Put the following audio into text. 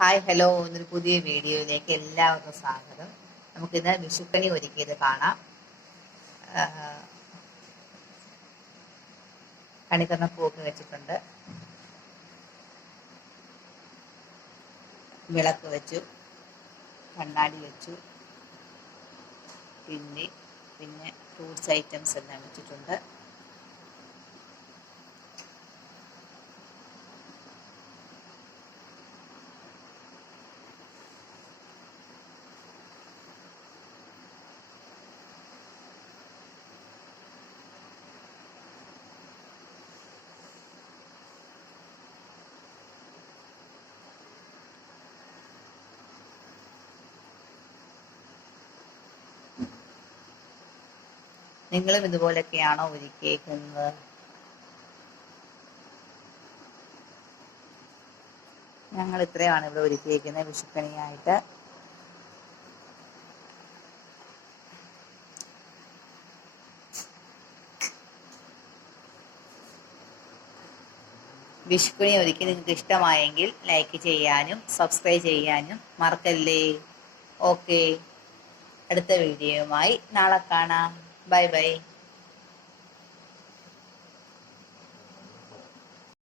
Hi hello എന്നൊരു പുതിയ വീഡിയോയിലേക്ക് എല്ലാവർക്കും സ്വാഗതം. നമുക്കിന്ന് വിഷുക്കണി ഒരുക്കിയത് കാണാം. കണിക്കുന്ന പൂക്ക് വെച്ചിട്ടുണ്ട്. വിളക്ക് വെച്ചു കണ്ണാടി വെച്ചു പിന്നെ പിന്നെ ഫ്രൂട്ട്സ് ഐറ്റംസ് എല്ലാം വെച്ചിട്ടുണ്ട്. നിങ്ങളും ഇതുപോലൊക്കെയാണോ ഒരുക്കിയേക്കുന്നത്? ഞങ്ങൾ ഇത്രയാണ് ഇവിടെ ഒരുക്കിയേക്കുന്നത് വിഷുക്കണിയായിട്ട് വിഷുക്കണി ഒരുക്കി നിങ്ങൾക്ക് ഇഷ്ടമായെങ്കിൽ ലൈക്ക് ചെയ്യാനും സബ്സ്ക്രൈബ് ചെയ്യാനും മറക്കല്ലേ? ഓക്കെ അടുത്ത വീഡിയോയുമായി നാളെ കാണാം. Bye bye